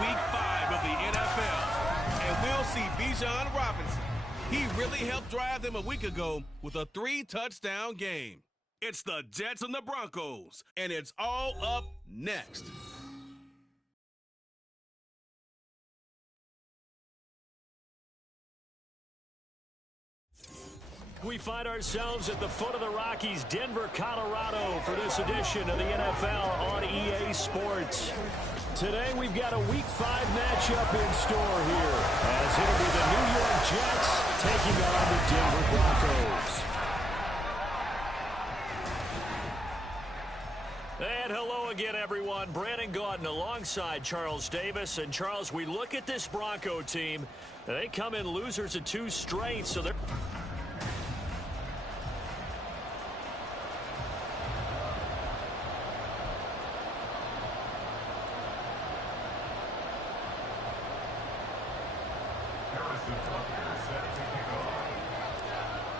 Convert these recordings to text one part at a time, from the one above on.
Week 5 of the NFL, and we'll see Bijan Robinson. He really helped drive them a week ago with a 3-touchdown game. It's the Jets and the Broncos, and it's all up next. We find ourselves at the foot of the Rockies, Denver, Colorado, for this edition of the NFL on EA Sports. Today we've got a Week 5 matchup in store here, as it'll be the New York Jets taking on the Denver Broncos. And hello again, everyone. Brandon Gaudin alongside Charles Davis. And Charles, we look at this Bronco team. They come in losers of 2 straight, so they're...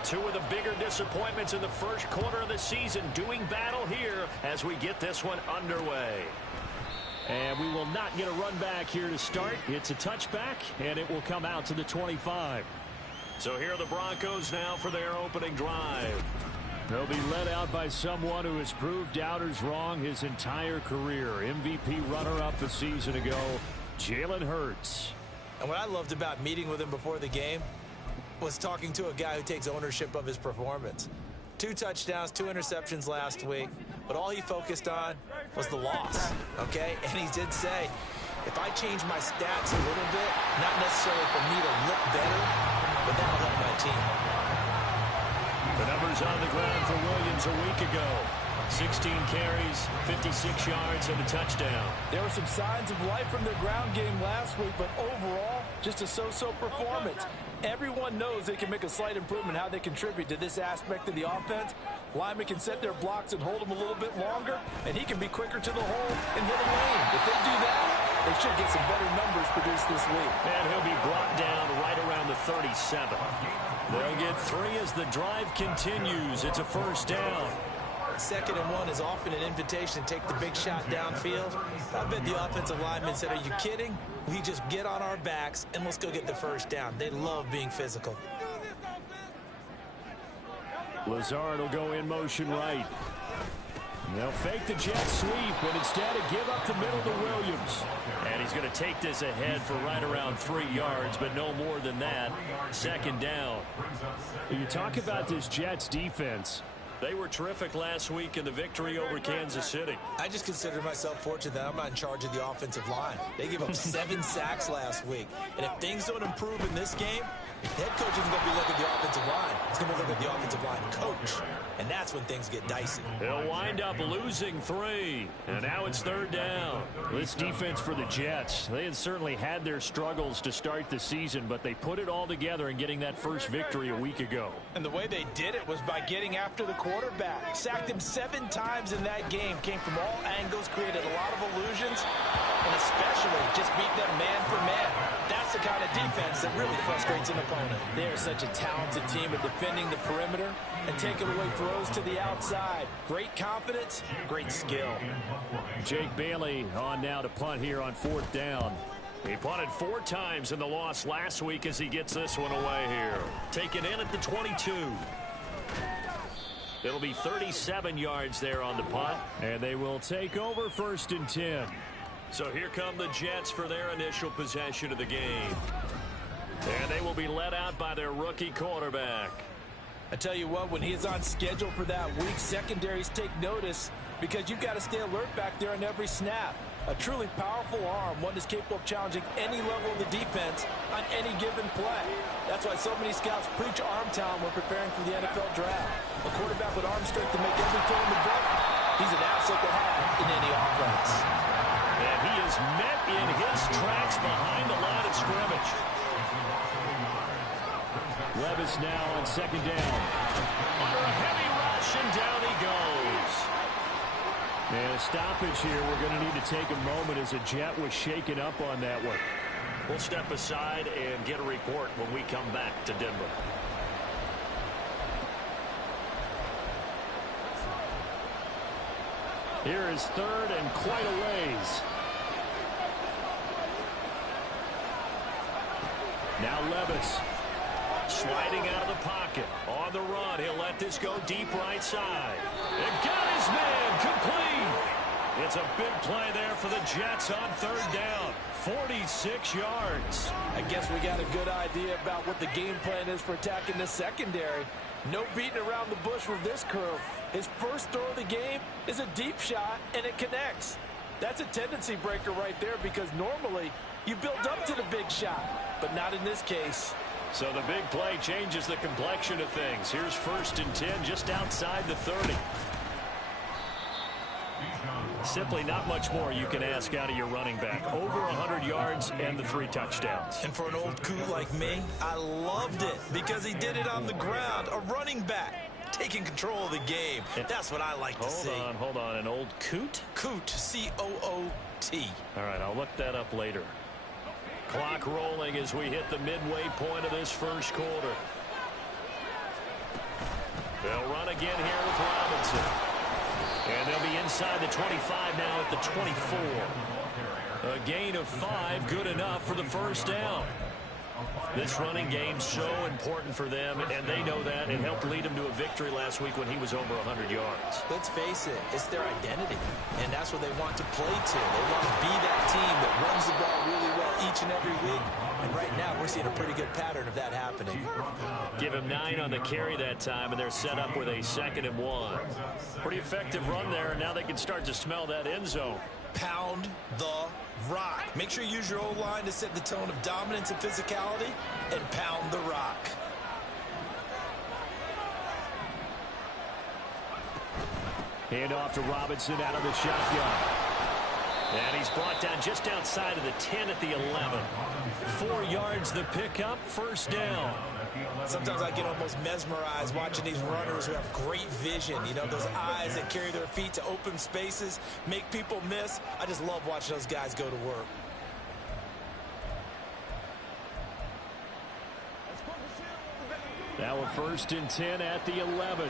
Two of the bigger disappointments in the first quarter of the season doing battle here as we get this one underway. And we will not get a run back here to start. It's a touchback, and it will come out to the 25. So here are the Broncos now for their opening drive. They'll be led out by someone who has proved doubters wrong his entire career. MVP runner-up a season ago, Jalen Hurts. And what I loved about meeting with him before the game was talking to a guy who takes ownership of his performance. 2 touchdowns, 2 interceptions last week, but all he focused on was the loss, okay? And he did say, if I change my stats a little bit, not necessarily for me to look better, but that'll help my team. The numbers on the ground for Williams a week ago. 16 carries, 56 yards, and a touchdown. There were some signs of life from their ground game last week, but overall, just a so-so performance. Everyone knows they can make a slight improvement how they contribute to this aspect of the offense. Linemen can set their blocks and hold them a little bit longer, and he can be quicker to the hole and hit a lane. If they do that, they should get some better numbers produced this week. And he'll be brought down right around the 37. They'll get 3 as the drive continues. It's a first down. 2nd and 1 is often an invitation to take the big shot downfield. I bet the offensive lineman said, are you kidding? We just get on our backs and let's go get the first down. They love being physical. Lazard will go in motion right. They'll fake the jet sweep, but instead give up the middle to Williams. And he's going to take this ahead for right around 3 yards, but no more than that. 2nd down. You talk about this Jets defense. They were terrific last week in the victory over Kansas City. I just consider myself fortunate that I'm not in charge of the offensive line. They gave up 7 sacks last week. And if things don't improve in this game, the head coach isn't going to be looking at the offensive line. He's going to look at the offensive line coach. And that's when things get dicey. They'll wind up losing 3. And now it's 3rd down. This defense for the Jets, they had certainly had their struggles to start the season, but they put it all together in getting that first victory a week ago. And the way they did it was by getting after the quarterback. Sacked him 7 times in that game. Came from all angles, created a lot of illusions, and especially just beat them man for man. That's the kind of defense that really frustrates an opponent. They are such a talented team at defending the perimeter and taking away throws to the outside. Great confidence, great skill. Jake Bailey on now to punt here on 4th down. He punted 4 times in the loss last week as he gets this one away here. Taken in at the 22. It'll be 37 yards there on the punt. And they will take over 1st and 10. So here come the Jets for their initial possession of the game. And they will be led out by their rookie quarterback. I tell you what, when he is on schedule for that week, secondaries take notice because you've got to stay alert back there on every snap. A truly powerful arm, one that's capable of challenging any level of the defense on any given play. That's why so many scouts preach arm talent when preparing for the NFL draft. A quarterback with arm strength to make every throw in the book, he's an asset to have in any offense. And he is met in his tracks behind the line of scrimmage. Levis now on 2nd down. Under a heavy rush, and down he goes. And a stoppage here. We're going to need to take a moment as a Jet was shaken up on that one. We'll step aside and get a report when we come back to Denver. Here is 3rd and quite a ways. Now Levis. Sliding out of the pocket. On the run. He'll let this go deep right side. And got his man complete. It's a big play there for the Jets on third down. 46 yards. I guess we got a good idea about what the game plan is for attacking the secondary. No beating around the bush with this crew. His first throw of the game is a deep shot, and it connects. That's a tendency breaker right there because normally you build up to the big shot, but not in this case. So the big play changes the complexion of things. Here's 1st and 10 just outside the 30. Simply not much more you can ask out of your running back. Over 100 yards and the 3 touchdowns. And for an old coot like me, I loved it because he did it on the ground. A running back taking control of the game. That's what I like to see. Hold on. An old coot? Coot, C-O-O-T. All right, I'll look that up later. Clock rolling as we hit the midway point of this first quarter. They'll run again here with Robinson. And they'll be inside the 25 now at the 24. A gain of 5, good enough for the first down. This running game so important for them, and they know that. It helped lead them to a victory last week when he was over 100 yards. Let's face it, it's their identity, and that's what they want to play to. They want to be that team that runs the ball really well each and every week, and right now we're seeing a pretty good pattern of that happening. Give him 9 on the carry that time, and they're set up with a 2nd and 1. Pretty effective run there, and now they can start to smell that end zone. Pound the rock. Make sure you use your O-line to set the tone of dominance and physicality, and pound the rock. Hand off to Robinson out of the shotgun. And he's brought down just outside of the 10 at the 11. 4 yards the pickup, first down. Sometimes I get almost mesmerized watching these runners who have great vision. You know, those eyes that carry their feet to open spaces, make people miss. I just love watching those guys go to work. Now a 1st and 10 at the 11.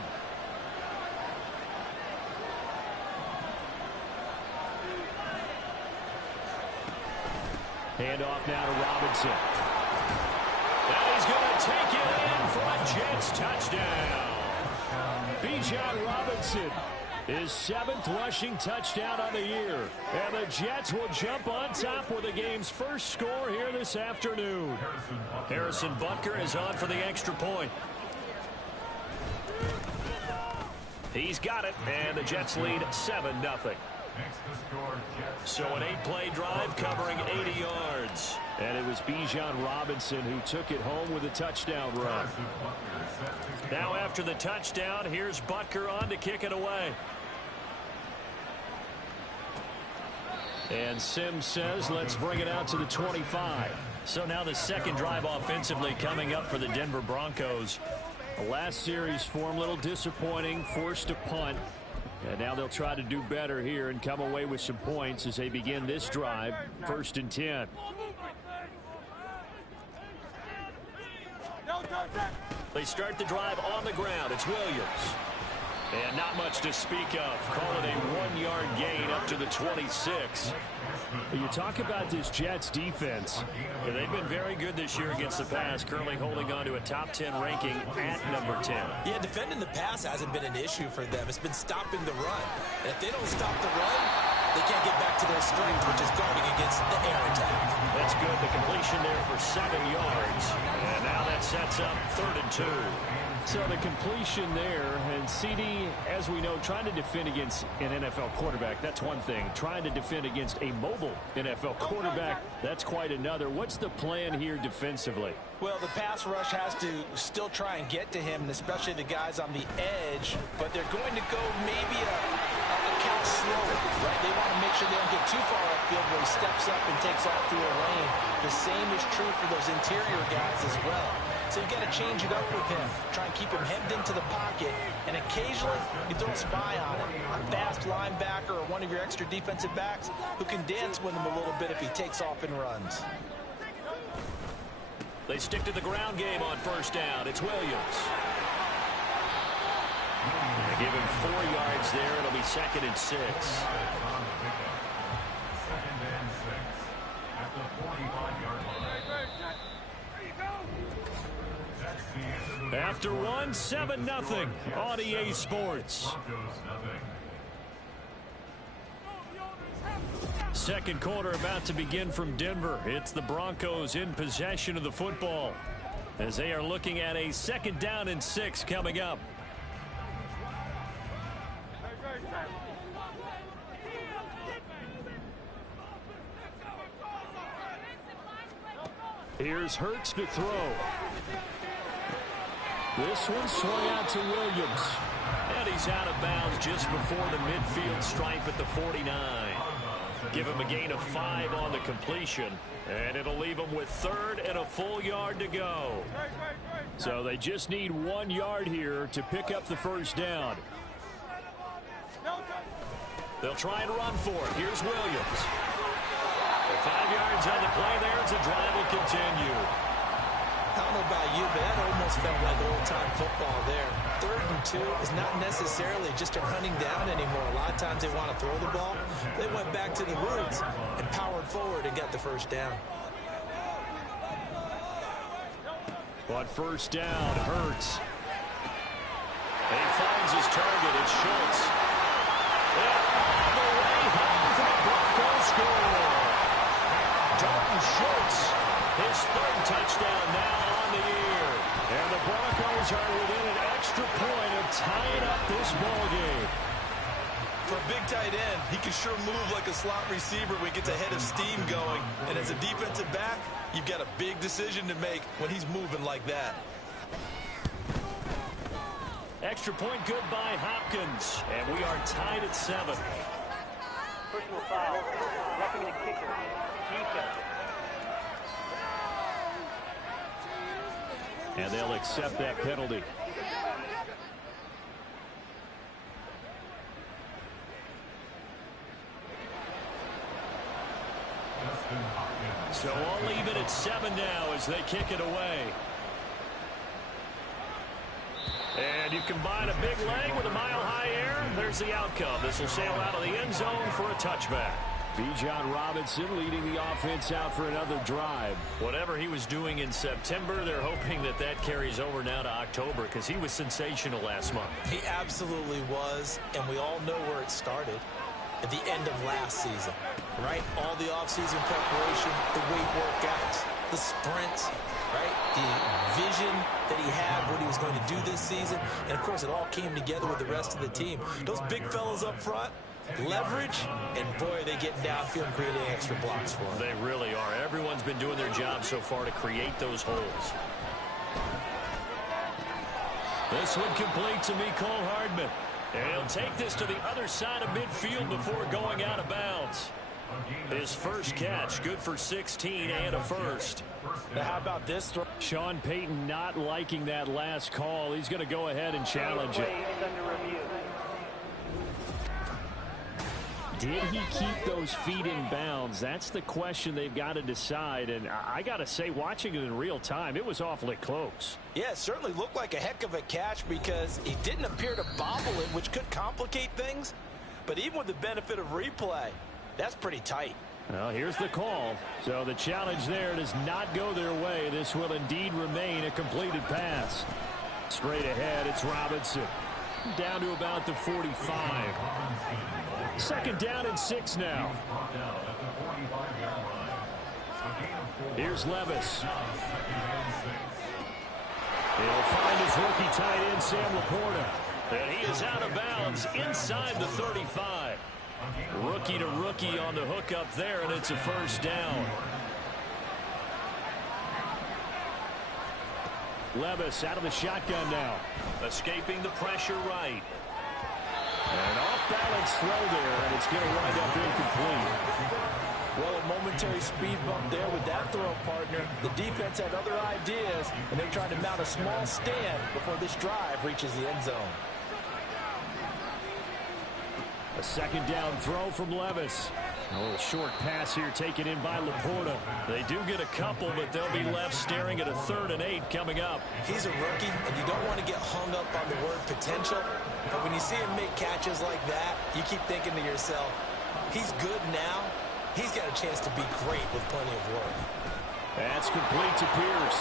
Hand off now to Robinson. And he's going to take it in for a Jets touchdown. Bijan Robinson, his 7th rushing touchdown on the year. And the Jets will jump on top with the game's first score here this afternoon. Harrison Butker is on for the extra point. He's got it, and the Jets lead 7-0. So an 8-play drive covering 80 yards. And it was Bijan Robinson who took it home with a touchdown run. Now after the touchdown, here's Butker on to kick it away. And Sims says, let's bring it out to the 25. So now the second drive offensively coming up for the Denver Broncos. The last series form a little disappointing, forced a punt. And now they'll try to do better here and come away with some points as they begin this drive, 1st and 10. They start the drive on the ground. It's Williams. And not much to speak of. Call it a 1-yard gain up to the 26. You talk about this Jets defense. Yeah, they've been very good this year against the pass, currently holding on to a top 10 ranking at number 10. Yeah, defending the pass hasn't been an issue for them. It's been stopping the run. And if they don't stop the run, they can't get back to their strength, which is guarding against the air attack. That's good. The completion there for 7 yards. And now that sets up 3rd and 2. So the completion there, and CD, as we know, trying to defend against an NFL quarterback, that's one thing. Trying to defend against a mobile NFL quarterback, that's quite another. What's the plan here defensively? Well, the pass rush has to still try and get to him, and especially the guys on the edge, but they're going to go maybe a count slower, right? They want to make sure they don't get too far upfield where he steps up and takes off through a lane. The same is true for those interior guys as well. So you got to change it up with him. Try and keep him hemmed into the pocket. And occasionally, you throw a spy on him. A fast linebacker or one of your extra defensive backs who can dance with him a little bit if he takes off and runs. They stick to the ground game on 1st down. It's Williams. They give him 4 yards there. It'll be 2nd and 6. After one, 7-0 on EA Sports. Second quarter about to begin from Denver. It's the Broncos in possession of the football as they are looking at a 2nd down and 6 coming up. Here's Hurts to throw. This one swung out to Williams. And he's out of bounds just before the midfield stripe at the 49. Give him a gain of 5 on the completion. And it'll leave him with 3rd and a full yard to go. So they just need 1 yard here to pick up the 1st down. They'll try and run for it. Here's Williams. 5 yards on the play there as the drive will continue. I don't know about you, but that almost felt like old-time football there. 3rd and 2 is not necessarily just a hunting down anymore. A lot of times they want to throw the ball. They went back to the roots and powered forward and got the 1st down. On 1st down, Hurts. He finds his target. It's Schultz. And all the way home for the Broncos score. Dalton Schultz, his 3rd touchdown now on the year. And the Broncos are within an extra point of tying up this ball game. For a big tight end, he can sure move like a slot receiver when he gets a head of steam going. And as a defensive back, you've got a big decision to make when he's moving like that. Extra point good by Hopkins. And we are tied at 7. Personal foul, roughing the kicker. And they'll accept that penalty. So I'll leave it at 7 now as they kick it away. And you combine a big leg with a mile-high air. There's the outcome. This will sail out of the end zone for a touchback. Bijan Robinson leading the offense out for another drive. Whatever he was doing in September, they're hoping that that carries over now to October because he was sensational last month. He absolutely was, and we all know where it started. At the end of last season, right? All the offseason preparation, the weight workouts, the sprints, right? The vision that he had, what he was going to do this season. And, of course, it all came together with the rest of the team. Those big fellas up front, leverage, and, boy, are they getting downfield and creating extra blocks for him. They really are. Everyone's been doing their job so far to create those holes. This one complete to Mecole Hardman. And he'll take this to the other side of midfield before going out of bounds. His first catch, good for 16 and a first. Now, how about this throw? Sean Payton not liking that last call. He's going to go ahead and challenge it. Did he keep those feet in bounds? That's the question they've got to decide. And I got to say, watching it in real time, it was awfully close. Yeah, it certainly looked like a heck of a catch because he didn't appear to bobble it, which could complicate things. But even with the benefit of replay, that's pretty tight. Well, here's the call. So the challenge there does not go their way. This will indeed remain a completed pass. Straight ahead, it's Robinson. Down to about the 45. 2nd down and 6 now. Here's Levis. He'll find his rookie tight end, Sam Laporta. And he is out of bounds inside the 35. Rookie to rookie on the hook up there, and it's a 1st down. Levis out of the shotgun now. Escaping the pressure right. An off-balance throw there, and it's going to wind up incomplete. Well, a momentary speed bump there with that throw partner. The defense had other ideas, and they tried to mount a small stand before this drive reaches the end zone. A 2nd down throw from Levis. A little short pass here taken in by Laporta. They do get a couple, but they'll be left staring at a 3rd and 8 coming up. He's a rookie, and you don't want to get hung up on the word potential. But when you see him make catches like that, you keep thinking to yourself, he's good now. He's got a chance to be great with plenty of work. That's complete to Pierce.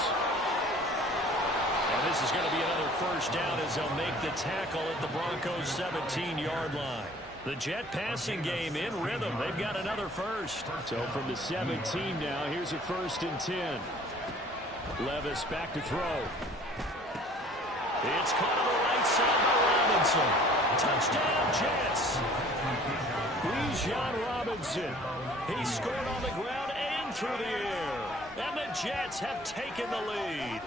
And This is going to be another first down as they'll make the tackle at the Broncos' 17-yard line. The Jet passing game in rhythm. They've got another first. So from the 17 now, here's a 1st and 10. Levis back to throw. It's caught on the right side by Robinson. Touchdown, Jets. Bijan Robinson. He scored on the ground and through the air. And the Jets have taken the lead.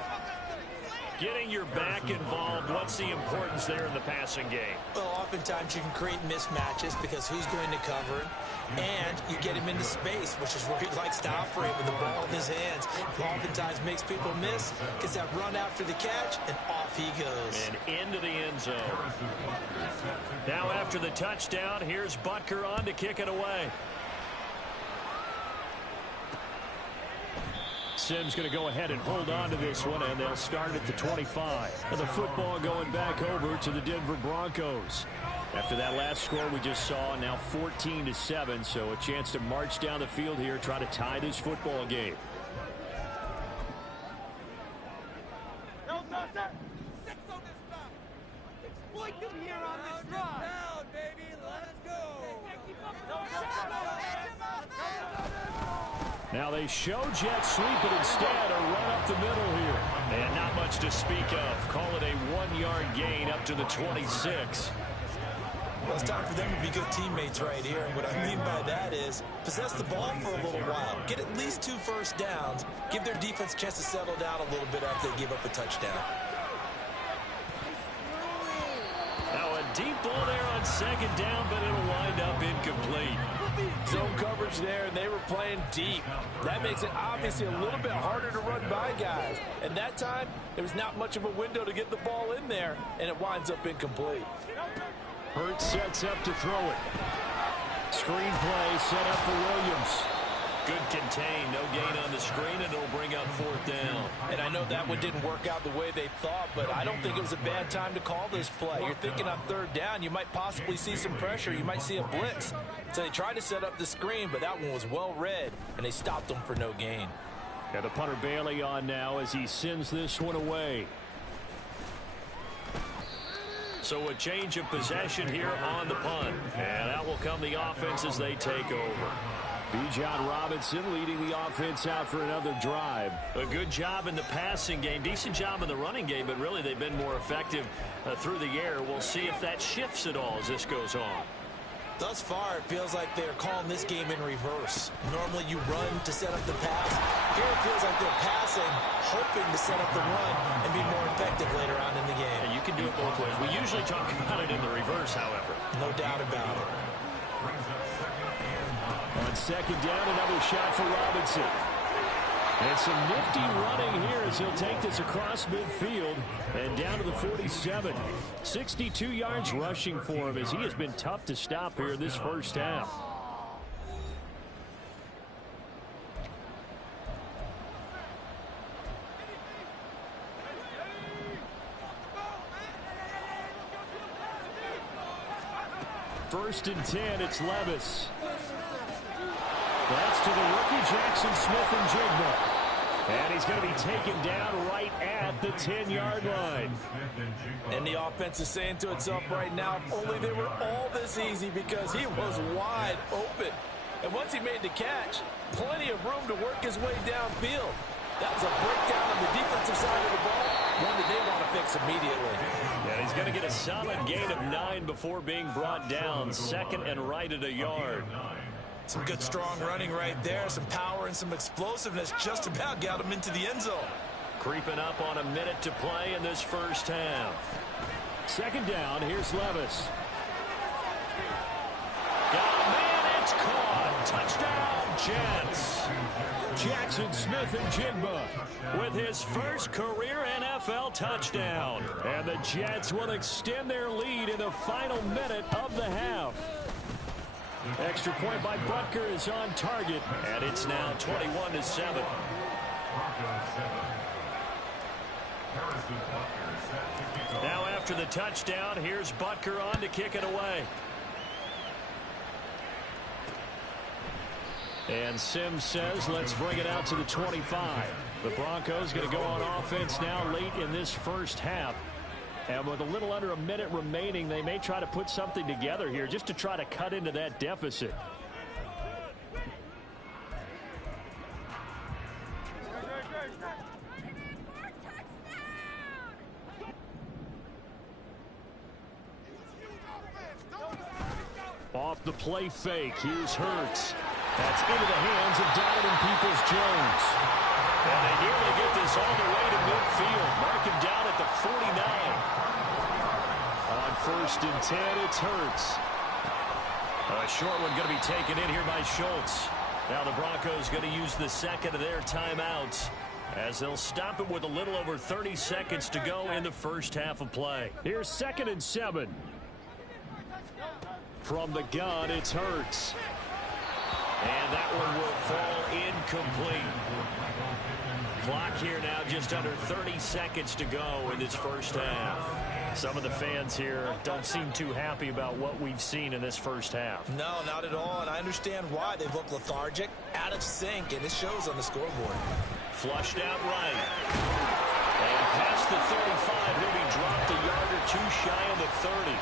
Getting your back involved, what's the importance there in the passing game? Well, oftentimes you can create mismatches because who's going to cover him, and you get him into space, which is where he likes to operate with the ball in his hands. Oftentimes makes people miss, gets that run after the catch, and off he goes. And into the end zone. Now after the touchdown, here's Butker on to kick it away. Sims going to go ahead and hold on to this one, and they'll start at the 25. And the football going back over to the Denver Broncos. After that last score we just saw, now 14-7, so a chance to march down the field here, try to tie this football game. Now they show Jets sweep it instead, or run up the middle here. And not much to speak of. Call it a 1-yard gain up to the 26. Well, it's time for them to be good teammates right here. And what I mean by that is possess the ball for a little while. Get at least 2 first downs. Give their defense a chance to settle down a little bit after they give up a touchdown. Now a deep ball there on 2nd down, but it'll wind up incomplete. Zone coverage there, and they were playing deep. That makes it obviously a little bit harder to run by guys. And that time, there was not much of a window to get the ball in there, and it winds up incomplete. Hurts sets up to throw it. Screen play set up for Williams. Good contain, no gain on the screen, and it'll bring up 4th down. And I know that one didn't work out the way they thought, but I don't think it was a bad time to call this play. You're thinking on 3rd down, you might possibly see some pressure. You might see a blitz. So they tried to set up the screen, but that one was well read, and they stopped them for no gain. Got the punter Bailey on now as he sends this one away. So a change of possession here on the punt. And out will come the offense as they take over. Bijan Robinson leading the offense out for another drive. A good job in the passing game, decent job in the running game, but really they've been more effective through the air. We'll see if that shifts at all as this goes on. Thus far, it feels like they're calling this game in reverse. Normally you run to set up the pass. Here it feels like they're passing, hoping to set up the run and be more effective later on in the game. And you can do it both ways. We usually talk about it in the reverse, however. No doubt about it. On 2nd down, another shot for Robinson. And some nifty running here as he'll take this across midfield and down to the 47. 62 yards rushing for him as he has been tough to stop here in this first half. First and 10, it's Levis. That's to the rookie Jackson Smith-Njigba. And he's going to be taken down right at the 10-yard line. And the offense is saying to itself right now, if only they were all this easy, because he was wide open. And once he made the catch, plenty of room to work his way downfield. That was a breakdown on the defensive side of the ball, one that they want to fix immediately. And he's going to get a solid gain of 9 before being brought down. 2nd and right at a yard. Some good strong running right there, some power and some explosiveness, just about got him into the end zone. Creeping up on a minute to play in this first half. 2nd down, here's Levis. Got a man, it's caught. Touchdown, Jets. Jackson Smith-Njigba with his first career NFL touchdown. And the Jets will extend their lead in the final minute of the half. Extra point by Butker is on target, and it's now 21-7. Now after the touchdown, here's Butker on to kick it away. And Sims says, let's bring it out to the 25. The Broncos going to go on offense now late in this first half. And with a little under a minute remaining, they may try to put something together here just to try to cut into that deficit. Off the play fake. Here's Hurts. That's into the hands of Donovan Peoples-Jones. And they nearly get this all the way to midfield. Mark him down at the 49. On 1st and 10, it's Hurts. A short one going to be taken in here by Schultz. Now the Broncos going to use the second of their timeouts as they'll stop it with a little over 30 seconds to go in the first half of play. Here's 2nd and 7. From the gun, it's Hurts. And that one will fall incomplete. Clock here now just under 30 seconds to go in this first half. Some of the fans here don't seem too happy about what we've seen in this first half. No, not at all, and I understand why. They look lethargic, out of sync, and it shows on the scoreboard. Flushed out right. And past the 35, he'll be dropped a yard or two shy of the 30.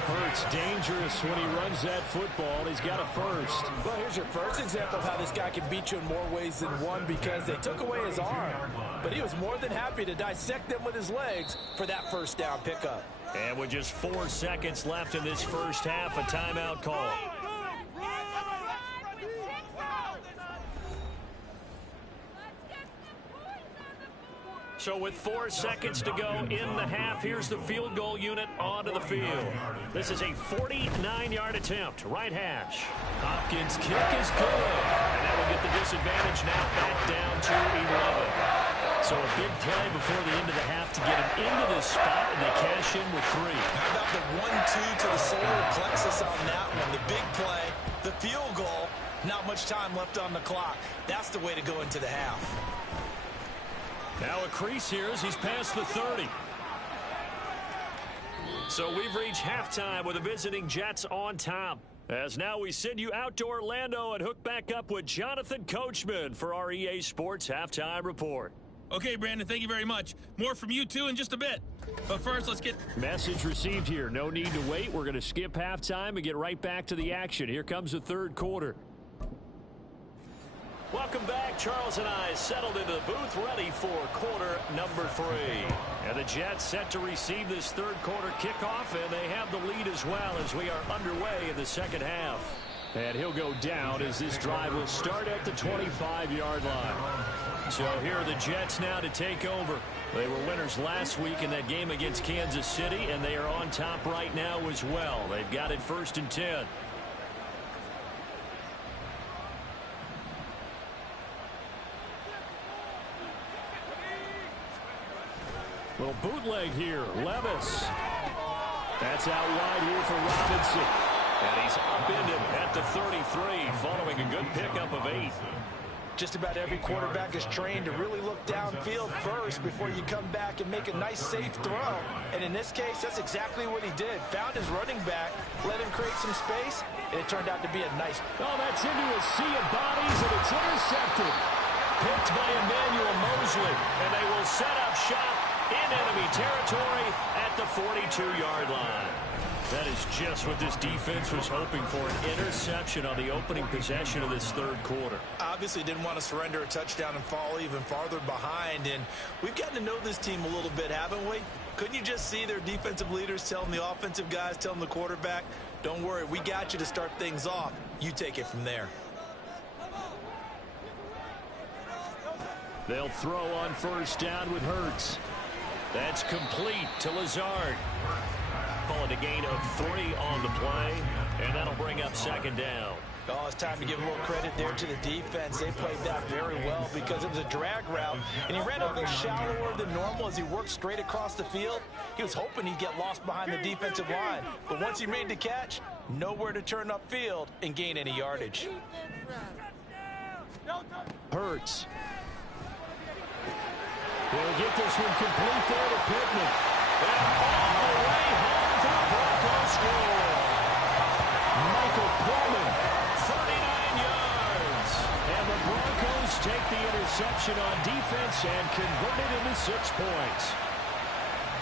Hurts dangerous when he runs that football. He's got a first. Well, here's your first example of how this guy can beat you in more ways than one, because they took away his arm, but he was more than happy to dissect them with his legs for that first down pickup. And with just 4 seconds left in this first half, a timeout call. So with 4 seconds to go in the half, here's the field goal unit onto the field. This is a 49-yard attempt, right hash. Hopkins' kick is good, and that will get the disadvantage now back down to 11. So a big play before the end of the half to get him into this spot, and they cash in with 3. How about the 1-2 to the solar plexus on that one? The big play, the field goal, not much time left on the clock. That's the way to go into the half. Now a crease here as he's past the 30. So we've reached halftime with the visiting Jets on top. As now we send you out to Orlando and hook back up with Jonathan Coachman for our EA Sports Halftime Report. Okay, Brandon, thank you very much. More from you two in just a bit. But first, let's get... Message received here. No need to wait. We're going to skip halftime and get right back to the action. Here comes the third quarter. Welcome back. Charles and I settled into the booth ready for quarter number 3. And the Jets set to receive this third quarter kickoff, and they have the lead as well as we are underway in the second half. And he'll go down as this drive will start at the 25-yard line. So here are the Jets now to take over. They were winners last week in that game against Kansas City, and they are on top right now as well. They've got it 1st and 10. Little bootleg here. Levis. That's out wide here for Robinson. And he's upended at the 33 following a good pickup of 8. Just about every quarterback is trained to really look downfield first before you come back and make a nice, safe throw. And in this case, that's exactly what he did. Found his running back, let him create some space, and it turned out to be a nice... Oh, that's into a sea of bodies, and it's intercepted. Picked by Emmanuel Mosley, and they will set up shop in enemy territory at the 42-yard line. That is just what this defense was hoping for, an interception on the opening possession of this third quarter. Obviously didn't want to surrender a touchdown and fall even farther behind, and we've gotten to know this team a little bit, haven't we? Couldn't you just see their defensive leaders telling the offensive guys, telling the quarterback, don't worry, we got you to start things off. You take it from there. They'll throw on first down with Hurts. That's complete to Lazard. Call it a gain of 3 on the play, and that'll bring up second down. Oh, it's time to give a little credit there to the defense. They played that very well because it was a drag route, and he ran a little shallower than normal as he worked straight across the field. He was hoping he'd get lost behind the defensive line, but once he made the catch, nowhere to turn upfield and gain any yardage. Hurts. They'll get this one complete there to Pittman. And all the way home for the Broncos score. Michael Pullman, 39 yards. And the Broncos take the interception on defense and convert it into 6 points.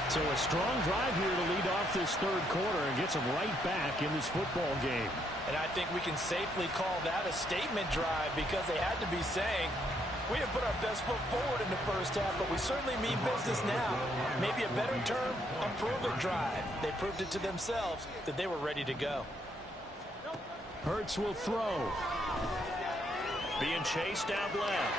So a strong drive here to lead off this third quarter and gets them right back in this football game. And I think we can safely call that a statement drive because they had to be saying, we have put our best foot forward in the first half, but we certainly mean business now. Maybe a better term, a prove-it drive. They proved it to themselves that they were ready to go. Hurts will throw. Being chased out left.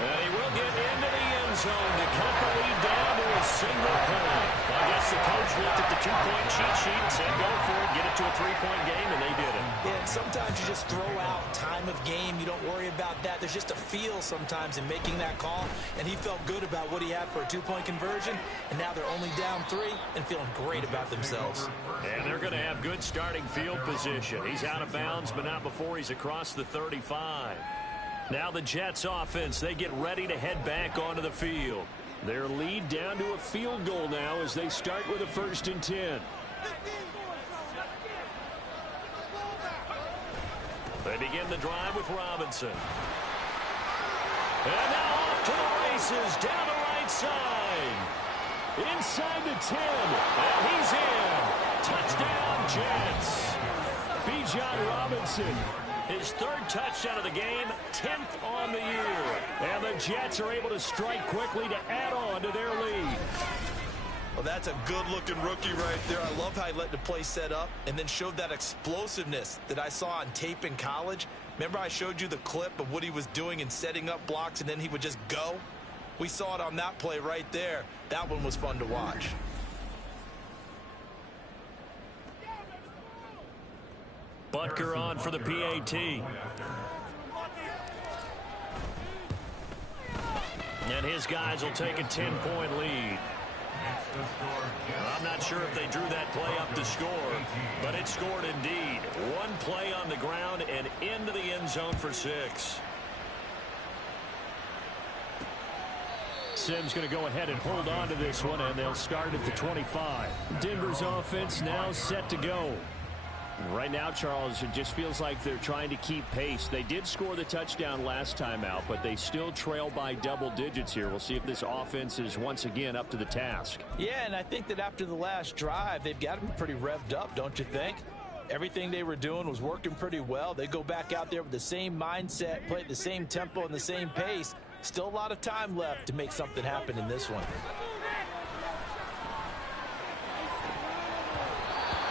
And he will get into the end zone to cut the lead down to a single point. I guess the coach looked at the 2-point cheat sheet and said, go for it, get it to a 3-point game, and they did it. Yeah, and sometimes you just throw out time of game. You don't worry about that. There's just a feel sometimes in making that call, and he felt good about what he had for a 2-point conversion, and now they're only down 3 and feeling great about themselves. And they're going to have good starting field position. He's out of bounds, but not before he's across the 35. Now the Jets offense, they get ready to head back onto the field. Their lead down to a field goal now as they start with a 1st and 10. They begin the drive with Robinson. And now off to the races, down the right side. Inside the 10, and he's in. Touchdown, Jets. Bijan Robinson. His 3rd touchdown of the game, 10th on the year. And the Jets are able to strike quickly to add on to their lead. Well, that's a good-looking rookie right there. I love how he let the play set up and then showed that explosiveness that I saw on tape in college. Remember I showed you the clip of what he was doing and setting up blocks, and then he would just go? We saw it on that play right there. That one was fun to watch. Butker on for the PAT. And his guys will take a 10-point lead. I'm not sure if they drew that play up to score, but it scored indeed. One play on the ground and into the end zone for 6. Simms going to go ahead and hold on to this one, and they'll start at the 25. Denver's offense now set to go. Right now, Charles, it just feels like they're trying to keep pace. They did score the touchdown last time out, but they still trail by double digits here. We'll see if this offense is once again up to the task. Yeah, and I think that after the last drive, they've got to be pretty revved up, don't you think? Everything they were doing was working pretty well. They go back out there with the same mindset, play at the same tempo and the same pace. Still a lot of time left to make something happen in this one.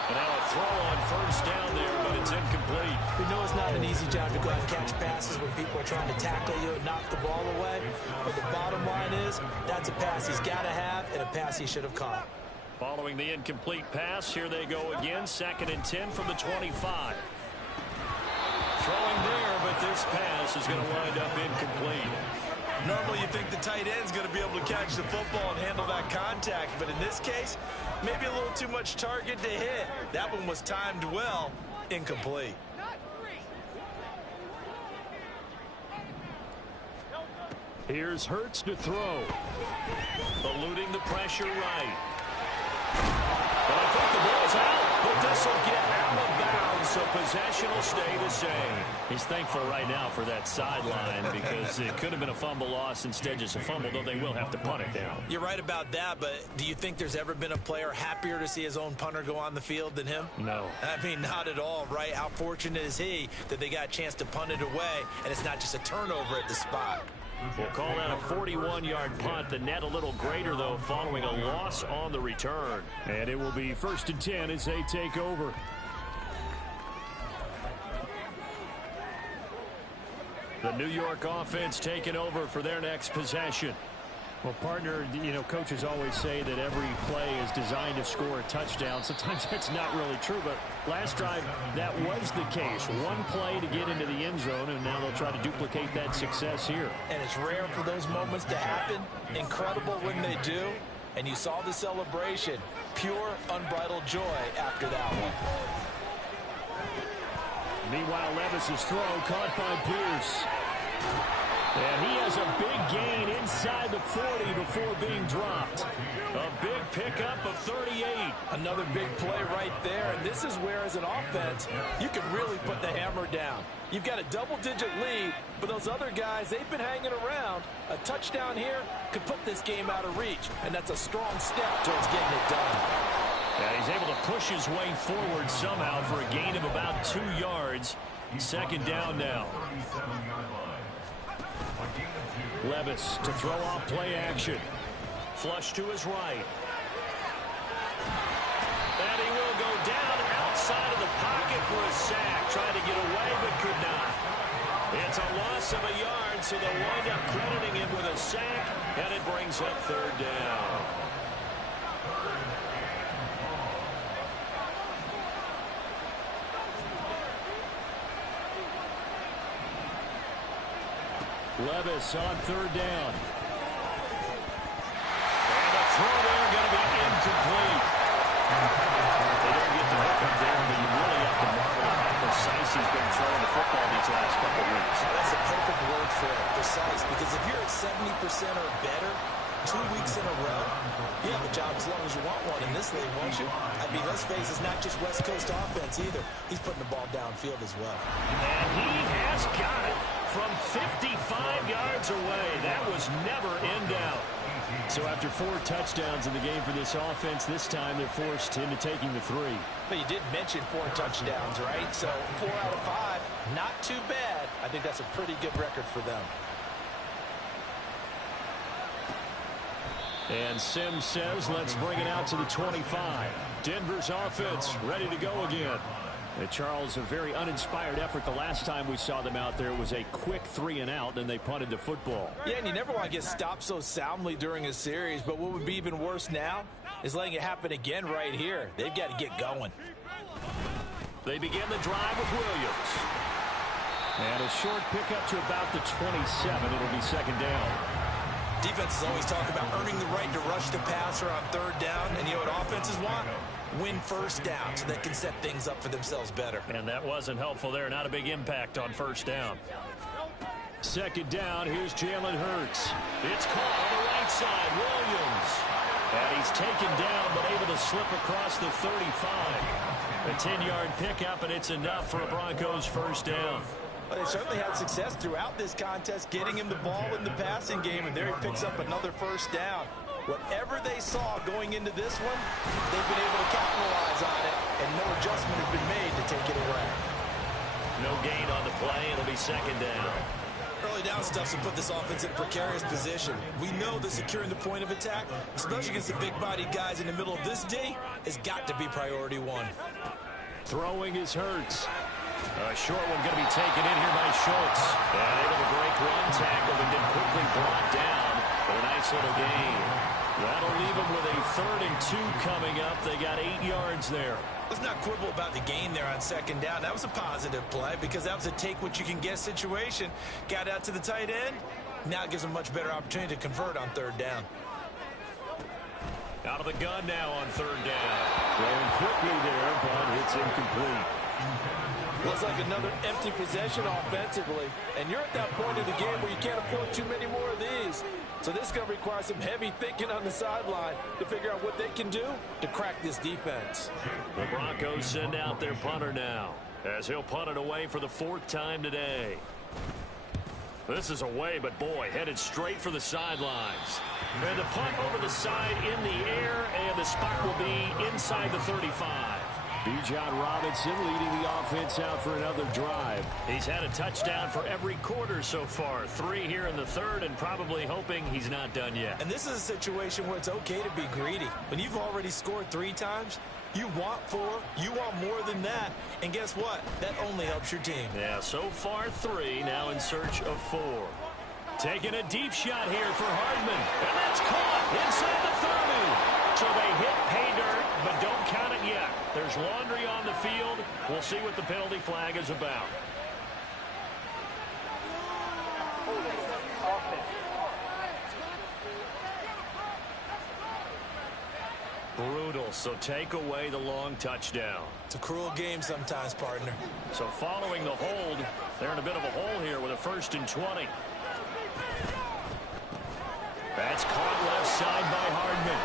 And now a throw on 1st down there, but it's incomplete. We know it's not an easy job to go out and catch passes when people are trying to tackle you and knock the ball away. But the bottom line is, that's a pass he's got to have and a pass he should have caught. Following the incomplete pass, here they go again. 2nd and 10 from the 25. Throwing there, but this pass is going to wind up incomplete. Normally you think the tight end's going to be able to catch the football and handle that contact, but in this case, maybe a little too much target to hit. That one was timed well, incomplete. Here's Hurts to throw. Eluding the pressure right. But I think the ball's out, but this will get out of bounds, so possession will stay the same. He's thankful right now for that sideline because it could have been a fumble loss, instead just a fumble, though they will have to punt it down. You're right about that, but do you think there's ever been a player happier to see his own punter go on the field than him? No. I mean, not at all, right? How fortunate is he that they got a chance to punt it away, and it's not just a turnover at the spot. We'll call that a 41-yard punt. The net a little greater, though, following a loss on the return. And it will be 1st and 10 as they take over. The New York offense taking over for their next possession. Well, partner, you know, coaches always say that every play is designed to score a touchdown. Sometimes that's not really true, but last drive, that was the case. One play to get into the end zone, and now they'll try to duplicate that success here. And it's rare for those moments to happen. Incredible when they do. And you saw the celebration. Pure, unbridled joy after that one. Meanwhile, Levis's throw caught by Pierce. And he has a big gain inside the 40 before being dropped. A big pickup of 38. Another big play right there. And this is where, as an offense, you can really put the hammer down. You've got a double-digit lead, but those other guys, they've been hanging around. A touchdown here could put this game out of reach, and that's a strong step towards getting it done. Yeah, he's able to push his way forward somehow for a gain of about 2 yards. Second down now. Levis to throw off play action. Flush to his right. And he will go down outside of the pocket for a sack. Tried to get away but could not. It's a loss of a yard, so they'll wind up crediting him with a sack, and it brings up third down. Levis on third down. And the throw there going to be incomplete. They don't get the hook up there, but you really have to marvel at how precise he's been throwing the football these last couple of weeks. That's a perfect word for it, precise, because if you're at 70% or better 2 weeks in a row, you have a job as long as you want one in this league, won't you? I mean, let's face it, it's not just West Coast offense either. He's putting the ball downfield as well. And he has got it from 55 yards away. That was never in doubt. So after 4 touchdowns in the game for this offense, this time they're forced into taking the 3. But you did mention 4 touchdowns, right? So 4 out of 5, not too bad. I think that's a pretty good record for them. And Sims says, let's bring it out to the 25. Denver's offense ready to go again. And Charles, a very uninspired effort the last time we saw them out there. It was a quick 3 and out, and they punted the football. Yeah, and you never want to get stopped so soundly during a series, but what would be even worse now is letting it happen again right here. They've got to get going. They begin the drive with Williams. And a short pickup to about the 27. It'll be second down. Defenses always talk about earning the right to rush the passer on third down, and you know what offenses want? Win first down so they can set things up for themselves better. And that wasn't helpful there. Not a big impact on first down. Second down, here's Jalen Hurts. It's caught on the right side, Williams. And he's taken down but able to slip across the 35. A 10-yard pickup, and it's enough for a Broncos first down. Well, they certainly had success throughout this contest getting him the ball in the passing game, and there he picks up another first down. Whatever they saw going into this one, they've been able to capitalize on it, and no adjustment has been made to take it away. No gain on the play. It'll be second down. Early down stuff to put this offense in a precarious position. We know that securing the point of attack, especially against the big-bodied guys in the middle of this D, has got to be priority 1. Throwing is Hurts. A short one going to be taken in here by Schultz. And able to break one tackle, but then quickly brought down for a nice little gain. That'll leave them with a 3rd and 2 coming up. They got 8 yards there. Let's not quibble about the gain there on second down. That was a positive play because that was a take-what-you-can-get situation. Got out to the tight end. Now it gives them a much better opportunity to convert on third down. Out of the gun now on third down. Throwing quickly there, but it's incomplete. Looks like another empty possession offensively. And you're at that point of the game where you can't afford too many more of these. So this is going to require some heavy thinking on the sideline to figure out what they can do to crack this defense. The Broncos send out their punter now, as he'll punt it away for the 4th time today. This is away, but boy, headed straight for the sidelines. And the punt over the side in the air, and the spot will be inside the 35. Bijan Robinson leading the offense out for another drive. He's had a touchdown for every quarter so far. 3 here in the 3rd, and probably hoping he's not done yet. And this is a situation where it's okay to be greedy. When you've already scored 3 times, you want 4, you want more than that. And guess what? That only helps your team. Yeah, so far 3, now in search of 4. Taking a deep shot here for Hardman. And that's caught inside the 30. So they hit pay dirt, but don't count it yet. There's laundry on the field. We'll see what the penalty flag is about. Brutal, so take away the long touchdown. It's a cruel game sometimes, partner. So following the hold, they're in a bit of a hole here with a 1st and 20. That's caught left side by Hardman.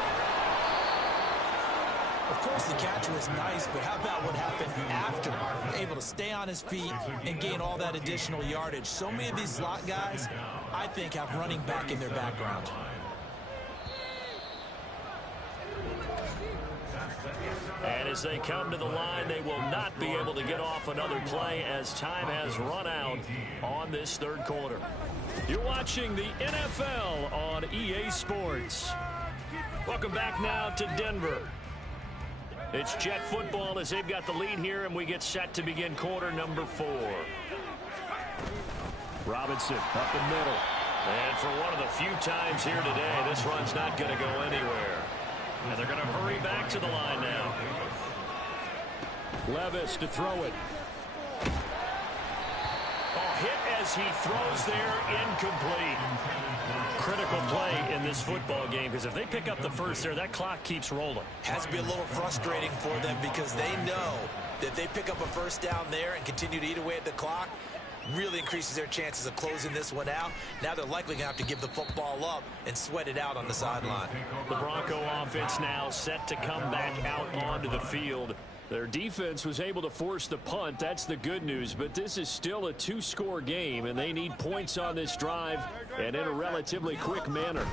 Of course, the catch was nice, but how about what happened after? Able to stay on his feet and gain all that additional yardage. So many of these slot guys, I think, have running back in their background. And as they come to the line, they will not be able to get off another play as time has run out on this third quarter. You're watching the NFL on EA Sports. Welcome back now to Denver. It's Jet football as they've got the lead here, and we get set to begin quarter number 4. Robinson up the middle. And for one of the few times here today, this run's not going to go anywhere. And they're going to hurry back to the line now. Levis to throw it. Oh, hit as he throws there, incomplete. Critical play in this football game, because if they pick up the first there, that clock keeps rolling. Has to be a little frustrating for them because they know that if they pick up a first down there and continue to eat away at the clock, really increases their chances of closing this one out. Now they're likely going to have to give the football up and sweat it out on the sideline. The Bronco offense now set to come back out onto the field. Their defense was able to force the punt. That's the good news. But this is still a 2-score game, and they need points on this drive and in a relatively quick manner.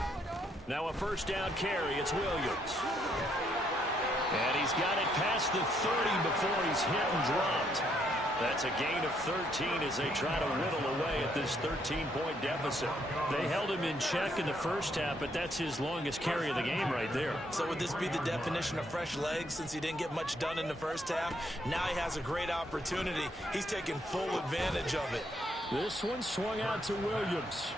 Now a first down carry. It's Williams. And he's got it past the 30 before he's hit and dropped. That's a gain of 13 as they try to whittle away at this 13-point deficit. They held him in check in the first half, but that's his longest carry of the game right there. So would this be the definition of fresh legs since he didn't get much done in the first half? Now he has a great opportunity. He's taking full advantage of it. This one swung out to Williams.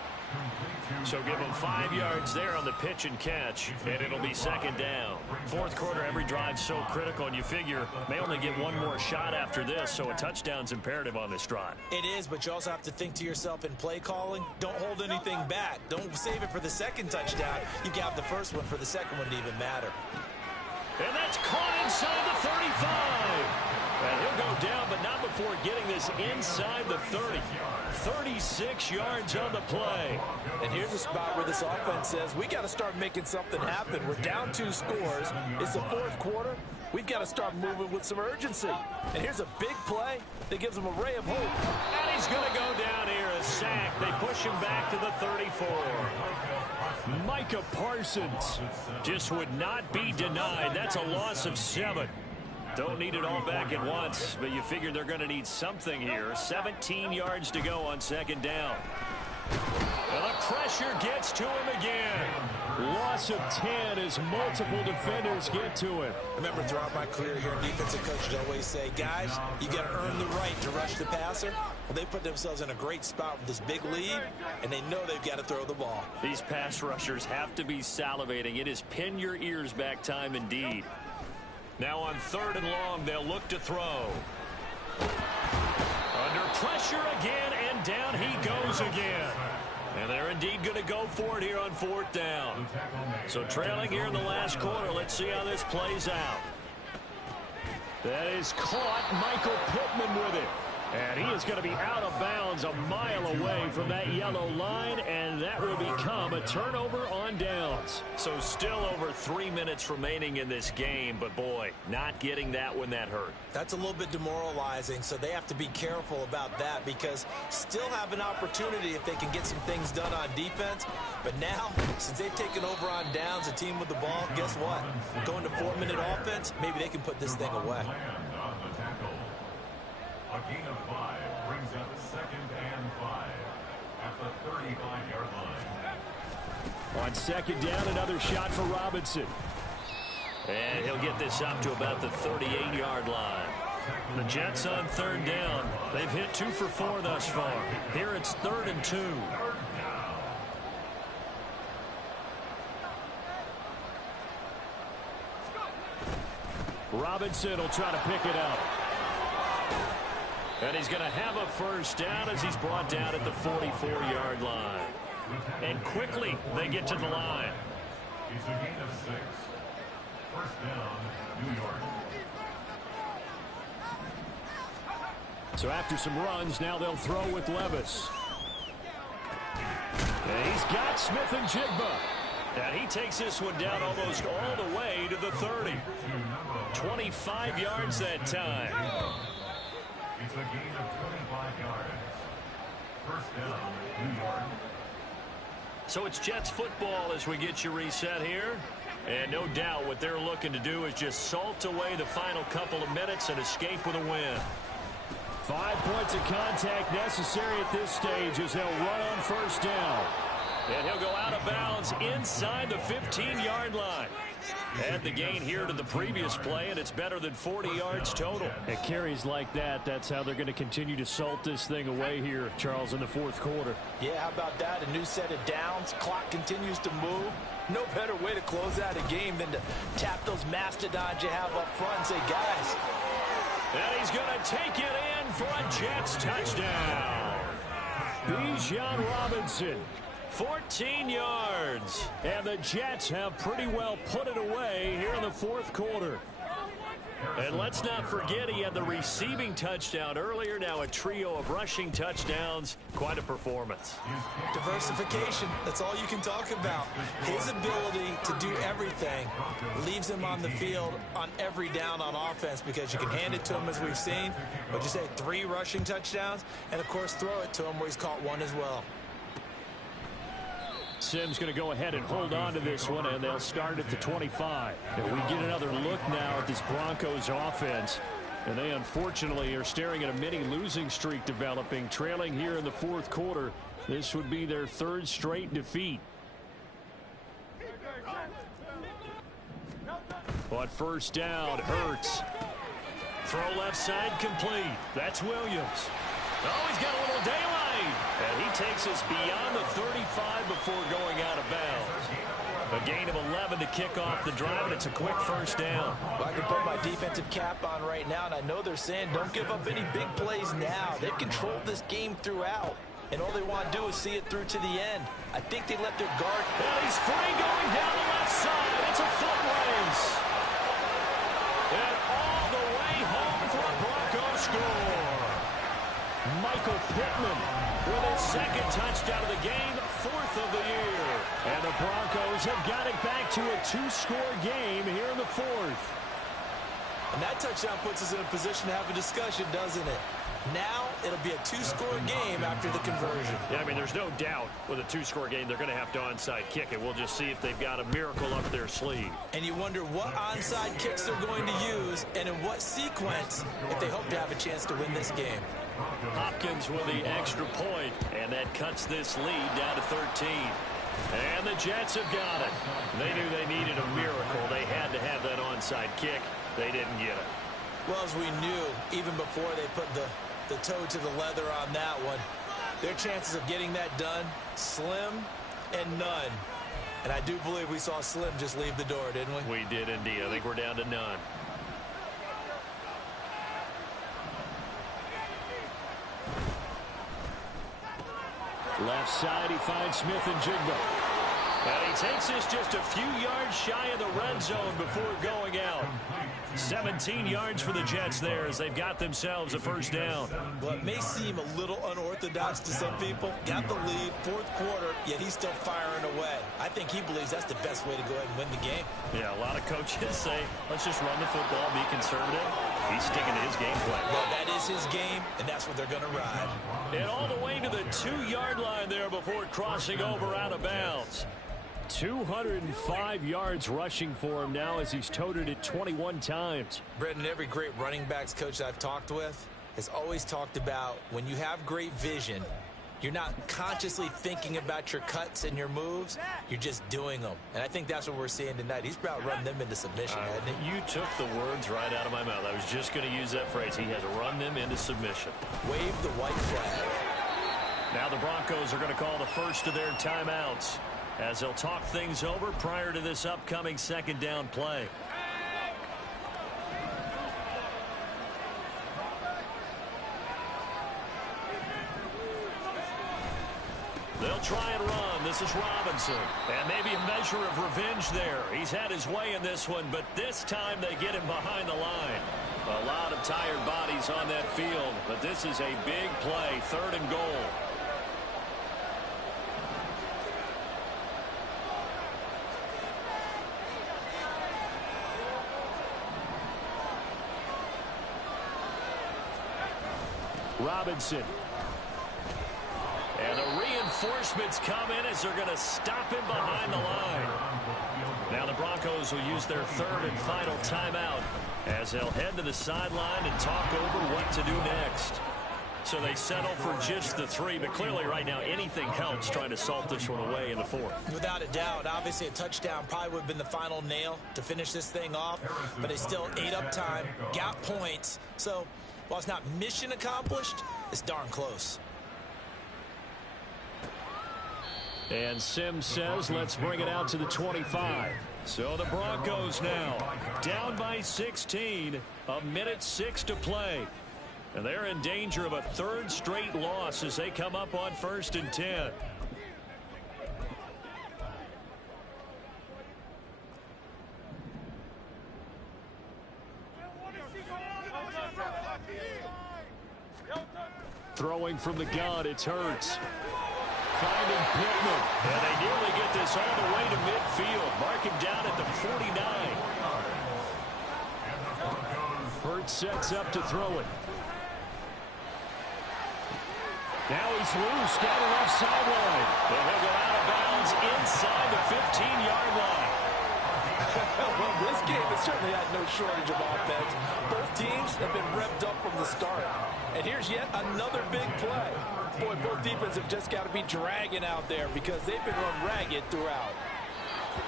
So give him 5 yards there on the pitch and catch, and it'll be second down. Fourth quarter, every drive's so critical, and you figure may only get one more shot after this, so a touchdown's imperative on this drive. It is, but you also have to think to yourself in play calling, don't hold anything back. Don't save it for the second touchdown. You got the first one for the second one to even matter. And that's caught inside the 35. And he'll go down, but not before getting this inside the 30. 36 yards on the play. And here's a spot where this offense says, we got to start making something happen. We're down 2 scores. It's the fourth quarter. We've got to start moving with some urgency. And here's a big play that gives them a ray of hope. And he's going to go down here, a sack. They push him back to the 34. Micah Parsons just would not be denied. That's a loss of 7. Don't need it all back at once, but you figure they're going to need something here. 17 yards to go on second down. And the pressure gets to him again. Loss of 10 as multiple defenders get to him. I remember throughout my career here in defensive coaches always say, guys, you got to earn the right to rush the passer. Well, they put themselves in a great spot with this big lead, and they know they've got to throw the ball. These pass rushers have to be salivating. It is pin your ears back time indeed. Now on third and long, they'll look to throw. Under pressure again, and down he goes again. And they're indeed going to go for it here on fourth down. So trailing here in the last quarter, let's see how this plays out. That is caught. Michael Pittman with it. And he is going to be out of bounds a mile away from that yellow line, and that will become a turnover on downs. So still over 3 minutes remaining in this game, but boy, not getting that when that hurt. That's a little bit demoralizing, so they have to be careful about that because still have an opportunity if they can get some things done on defense. But now, since they've taken over on downs, a team with the ball, guess what? Going to 4-minute offense, maybe they can put this thing away. A gain of 5 brings up second and 5 at the 35-yard line. On second down, another shot for Robinson. And he'll get this up to about the 38-yard line. The Jets on third down. They've hit 2 for 4 thus far. Here it's 3rd and 2. Robinson will try to pick it up. And he's going to have a first down as he's brought down at the 44-yard line. And quickly they get to the line. It's a gain of 6. First down, New York. So after some runs, now they'll throw with Levis. And he's got Smith and Jigba. And he takes this one down almost all the way to the 30. 25 yards that time. It's a gain of 25 yards. First down, New York. So it's Jets football as we get you reset here. And no doubt what they're looking to do is just salt away the final couple of minutes and escape with a win. 5 points of contact necessary at this stage as they'll run on first down. And he'll go out of bounds inside the 15-yard line. Add the gain here to the previous play, and it's better than 40 yards total. At carries like that, that's how they're going to continue to salt this thing away here, Charles, in the fourth quarter. Yeah, how about that? A new set of downs. Clock continues to move. No better way to close out a game than to tap those mastodons you have up front and say, guys. And he's going to take it in for a Jets touchdown. Bijan Robinson. 14 yards. And the Jets have pretty well put it away here in the fourth quarter. And let's not forget he had the receiving touchdown earlier. Now a trio of rushing touchdowns. Quite a performance. Diversification, that's all you can talk about. His ability to do everything leaves him on the field on every down on offense because you can hand it to him as we've seen. What'd you say, 3 rushing touchdowns? And, of course, throw it to him where he's caught 1 as well. Sim's going to go ahead and hold on to this one, and they'll start at the 25. And we get another look now at this Broncos offense. And they, unfortunately, are staring at a mini losing streak developing, trailing here in the fourth quarter. This would be their 3rd straight defeat. But first down, Hurts. Throw left side complete. That's Williams. Oh, he's got a little daylight. And he takes us beyond the 35 before going out of bounds. A gain of 11 to kick off the drive, and it's a quick first down. Well, I can put my defensive cap on right now, and I know they're saying don't give up any big plays now. They've controlled this game throughout, and all they want to do is see it through to the end. I think they let their guard. And he's free going down the left side. It's a foot race. And all the way home for a Broncos score. Michael Pittman with his 2nd touchdown of the game, 4th of the year. And the Broncos have got it back to a 2-score game here in the 4th. And that touchdown puts us in a position to have a discussion, doesn't it? Now it'll be a 2-score game after the conversion. Yeah, I mean, there's no doubt with a 2-score game they're going to have to onside kick it. We'll just see if they've got a miracle up their sleeve. And you wonder what onside kicks they're going to use and in what sequence if they hope to have a chance to win this game. Hopkins with the extra point, and that cuts this lead down to 13. And the Jets have got it. They knew they needed a miracle. They had to have that onside kick. They didn't get it. Well, as we knew, even before they put the toe to the leather on that one, their chances of getting that done, slim and none. And I do believe we saw Slim just leave the door, didn't we? We did indeed. I think we're down to none. Left side, he finds Smith and Jigba. And he takes this just a few yards shy of the red zone before going out. 17 yards for the Jets there as they've got themselves a first down. Well, it may seem a little unorthodox to some people. Got the lead, 4th quarter, yet he's still firing away. I think he believes that's the best way to go ahead and win the game. Yeah, a lot of coaches say, let's just run the football, be conservative. He's sticking to his game plan. Well, that is his game, and that's what they're going to ride. And all the way to the 2-yard line there before crossing over out of bounds. 205 yards rushing for him now as he's toted it 21 times. Brendan, every great running backs coach I've talked with has always talked about when you have great vision, you're not consciously thinking about your cuts and your moves. You're just doing them. And I think that's what we're seeing tonight. He's about run them into submission, hasn't he? You took the words right out of my mouth. I was just going to use that phrase. He has run them into submission. Wave the white flag. Now the Broncos are going to call the first of their timeouts as they'll talk things over prior to this upcoming 2nd down play. They'll try and run. This is Robinson. And maybe a measure of revenge there. He's had his way in this one, but this time they get him behind the line. A lot of tired bodies on that field, but this is a big play, 3rd and goal. Robinson. And the reinforcements come in as they're going to stop him behind the line. Now the Broncos will use their third and final timeout as they'll head to the sideline and talk over what to do next. So they settle for just the 3, but clearly right now anything helps trying to salt this one away in the 4th. Without a doubt, obviously a touchdown probably would have been the final nail to finish this thing off, but they still ate up time, got points. So while it's not mission accomplished, it's darn close. And Sims says, let's bring it out to the 25. So the Broncos now down by 16, 1:06 to play. And they're in danger of a 3rd straight loss as they come up on 1st and 10. Throwing from the gun, it's Hurts. Finding Pittman. And they nearly get this all the way to midfield. Mark him down at the 49. Hurts sets up to throw it. Now he's loose down the left sideline. And he'll go out of bounds inside the 15-yard line. Well, this game has certainly had no shortage of offense. Both teams have been revved up from the start. And here's yet another big play. Boy, both defenses have just got to be dragging out there because they've been run ragged throughout.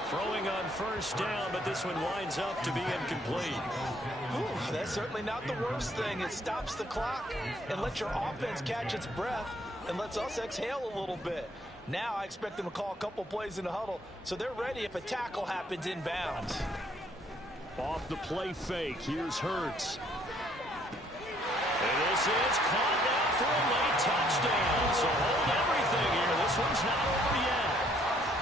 Throwing on 1st down, but this one winds up to be incomplete. Ooh, that's certainly not the worst thing. It stops the clock and lets your offense catch its breath and lets us exhale a little bit. Now I expect them to call a couple plays in the huddle so they're ready if a tackle happens inbounds. Off the play fake, here's Hurts. And this is caught now for a late touchdown. So hold everything here. This one's not over yet.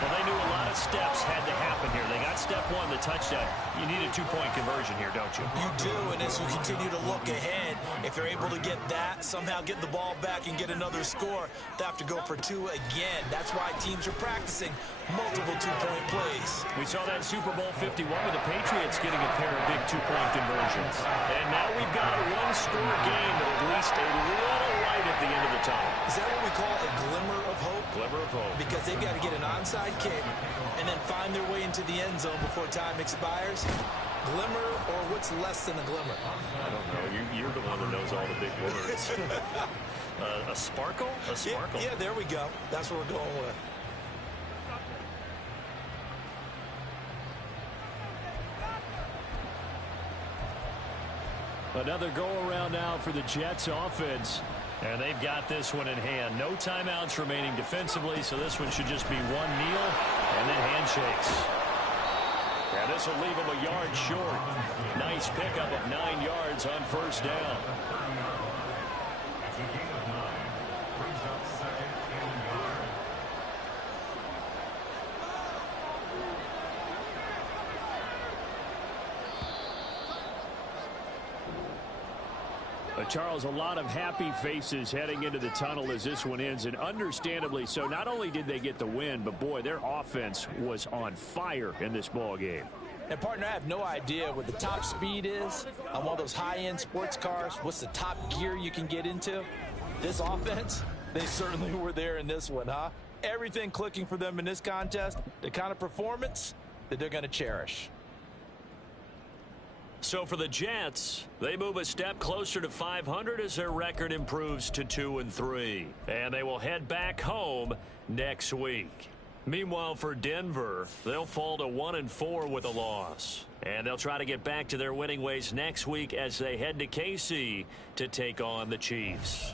Well, they knew a lot of steps had to happen here. They got step 1, the touchdown. You need a 2-point conversion here, don't you? You do, and as you continue to look ahead, if you're able to get that, somehow get the ball back and get another score, they have to go for 2 again. That's why teams are practicing multiple 2-point plays. We saw that Super Bowl 51 with the Patriots getting a pair of big 2-point conversions. And now we've got a 1-score game with at least a little light at the end of the tunnel. Is that what we call a glimmer of hope? Glimmer of hope. Because they've got to get an onside kick and then find their way into the end zone before time expires. Glimmer or what's less than a glimmer? I don't know. You're the one that knows all the big words. A sparkle? A sparkle. Yeah, there we go. That's what we're going with. Another go-around now for the Jets offense. And they've got this one in hand. No timeouts remaining defensively, so this one should just be one kneel and then handshakes. And this will leave them a yard short. Nice pickup of 9 yards on 1st down. Charles, a lot of happy faces heading into the tunnel as this one ends, and understandably so. Not only did they get the win, but boy, their offense was on fire in this ball game. And partner, I have no idea what the top speed is on one of those high-end sports cars. What's the top gear you can get into? This offense, they certainly were there in this one, huh? Everything clicking for them in this contest, the kind of performance that they're going to cherish. So for the Jets, they move a step closer to 500 as their record improves to 2-3. And they will head back home next week. Meanwhile, for Denver, they'll fall to 1-4 with a loss. And they'll try to get back to their winning ways next week as they head to KC to take on the Chiefs.